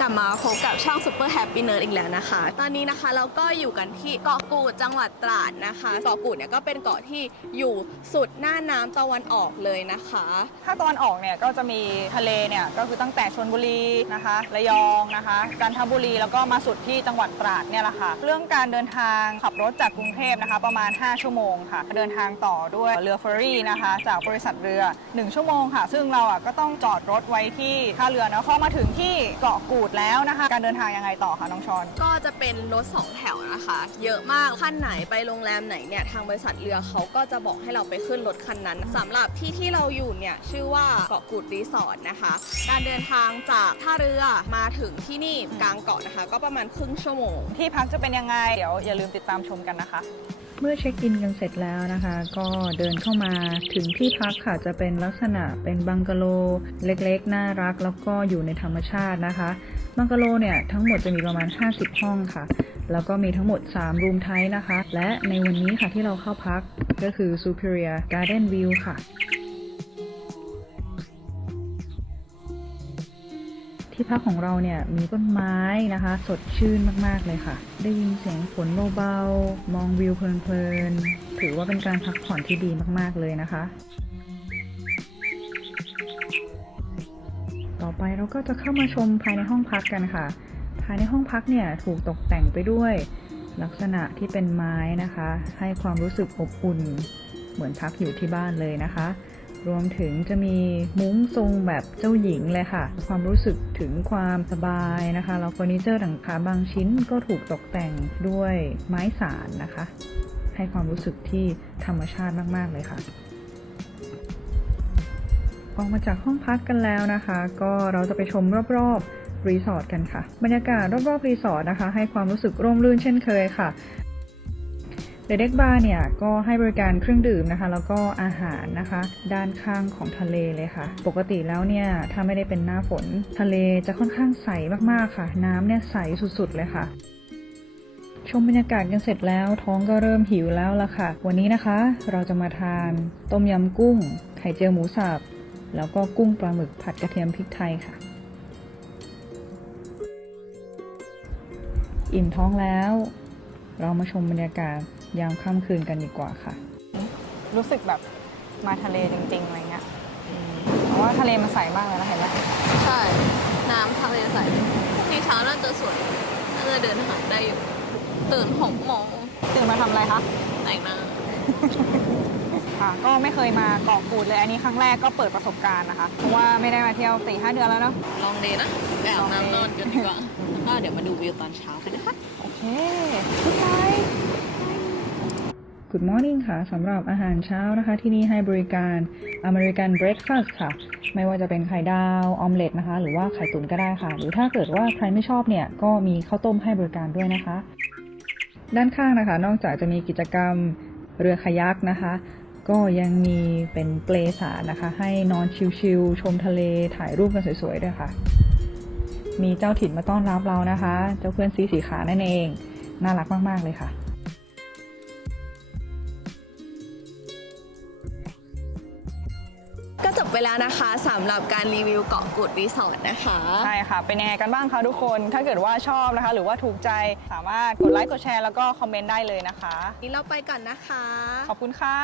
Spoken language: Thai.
กลับมาพบกับช่อง Super Happy Nerd อีกแล้วนะคะ ตอนนี้นะคะเราก็อยู่กันที่เกาะกูดจังหวัดตราดนะคะเกาะกูดเนี่ยก็เป็นเกาะที่อยู่สุดหน้าน้ำตะวันออกเลยนะคะภาตะวันออกเนี่ยก็จะมีทะเลเนี่ยก็คือตั้งแต่ชลบุรีนะคะระยองนะคะจันทบุรีแล้วก็มาสุดที่จังหวัดตราดเนี่ยแหละค่ะ เรื่องการเดินทางขับรถจากกรุงเทพนะคะประมาณ 5 ชั่วโมงค่ะ เดินทางต่อด้วยเรือเฟอร์รี่นะคะ จากบริษัทเรือ 1 ชั่วโมงค่ะ ซึ่งเราอะก็ต้องจอดรถไว้ที่ท่าเรือนะพอมาถึงที่เกาะกูดแล้วนะคะ การเดินทางยังไงต่อคะน้องชอน ก็จะเป็นรถ2แถวนะคะ เยอะมากขั้นไหนไปโรงแรมไหนเนี่ยทางบริษัทเรือเขาก็จะบอกให้เราไปขึ้นรถคันนั้นสำหรับที่ที่เราอยู่เนี่ยชื่อว่าเกาะกูดรีสอร์ทนะคะ การเดินทางจากท่าเรือมาถึงที่นี่กลางเกาะนะคะ ก็ประมาณครึ่งชั่วโมง ที่พักจะเป็นยังไง เดี๋ยวอย่าลืมติดตามชมกันนะคะ เมื่อเช็คอินกันเสร็จแล้วนะคะ ก็เดินเข้ามาถึงที่พักค่ะจะเป็นลักษณะเป็นบังกะโลเล็กๆ น่ารัก แล้วก็อยู่ในธรรมชาตินะคะ บังกะโลเนี่ยทั้งหมดจะมีประมาณ 50 ห้องค่ะ แล้วก็มีทั้งหมด 3 รูมไทป์นะคะ และในวันนี้ค่ะที่เราเข้าพักก็คือ Superior Garden View ค่ะ ที่พักของเราเนี่ยมีต้นไม้นะคะ สดชื่นมากๆเลยค่ะ ได้ยินเสียงฝนเบาๆมองวิวเพลินๆ ถือว่าเป็นการพักผ่อนที่ดีมากๆเลยนะคะ ต่อไปเราก็จะเข้ามาชมภายในห้องพักกันค่ะ ภายในห้องพักเนี่ยถูกตกแต่งไปด้วย ลักษณะที่เป็นไม้นะคะ ให้ความรู้สึกอบอุ่น เหมือนพักอยู่ที่บ้านเลยนะคะ รวมถึงจะมีมุ้งทรงแบบเจ้าหญิงเลยค่ะ ความรู้สึกถึงความสบายนะคะ แล้วเฟอร์นิเจอร์ต่างๆบางชิ้นก็ถูกตกแต่งด้วยไม้สารนะคะ ให้ความรู้สึกที่ธรรมชาติมากๆเลยค่ะออกมาจากห้องพักกันแล้วนะคะ ก็เราจะไปชมรอบๆรีสอร์ทกันค่ะ บรรยากาศรอบๆรีสอร์ทนะคะ ให้ความรู้สึกร่มรื่นเช่นเคยค่ะ เดเด็กบาร์เนี่ยก็ให้บริการเครื่องดื่มนะคะ แล้วก็อาหารนะคะ ด้านข้างของทะเลเลยค่ะ ปกติแล้วเนี่ยถ้าไม่ได้เป็นหน้าฝน ทะเลจะค่อนข้างใสมากๆค่ะ น้ำเนี่ยใสสุดๆเลยค่ะชมบรรยากาศกันเสร็จแล้วท้องก็เริ่มหิวแล้วล่ะค่ะ วันนี้นะคะ เราจะมาทาน ต้มยำกุ้ง ไข่เจียวหมูสับแล้วก็กุ้งปลาหมึกผัดกระเทียมพริกไทยค่ะ อิ่มท้องแล้ว เรามาชมบรรยากาศยามค่ำคืนกันดีกว่าค่ะ รู้สึกแบบมาทะเลจริง ๆ อะไรเงี้ยเพราะว่าทะเลมันใสมากเลยนะเห็นไหมใช่ น้ำทะเลใสพรุ่งนี้เช้าน่าจะสวยน่าจะเดินหาได้อยู่ ตื่นหกโมงตื่นมาทำอะไรคะแต่งหน้าค่ะก็ไม่เคยมาเกาะกูดเลยอันนี้ครั้งแรกก็เปิดประสบการณ์นะคะ เพราะว่าไม่ได้มาเที่ยวสี่ห้าเดือนแล้วเนาะลองเดย์นะไปอาบน้ำนอนกันดีกว่าแล้วก็เดี๋ยวมาดูวิวตอนเช้ากันนะคะโอเคบ๊ายบาย Good morning ค่ะสำหรับอาหารเช้านะคะ ที่นี่ให้บริการ American Breakfast ค่ะ ไม่ว่าจะเป็นไข่ดาวออมเล็ตนะคะ หรือว่าไข่ตุ๋นก็ได้ค่ะ หรือถ้าเกิดว่าใครไม่ชอบเนี่ย ก็มีข้าวต้มให้บริการด้วยนะคะ ด้านข้างนะคะ นอกจากจะมีกิจกรรมเรือคายักนะคะ ก็ยังมีเป็นเปลสานะคะ ให้นอนชิลๆชมทะเลถ่ายรูปกันสวยๆด้วยค่ะ มีเจ้าถิ่นมาต้อนรับเรานะคะ เจ้าเพื่อนซีสีขานั่นเอง น่ารักมากๆเลยค่ะ ก็จบไปแล้วนะคะสำหรับการรีวิวเกาะกูดรีสอร์ทนะคะ ใช่ค่ะ เป็นยังไงกันบ้างคะทุกคน ถ้าเกิดว่าชอบนะคะ หรือว่าถูกใจสามารถกดไลค์กดแชร์แล้วก็คอมเมนต์ได้เลยนะคะ นี่เราไปก่อนนะคะ ขอบคุณค่ะ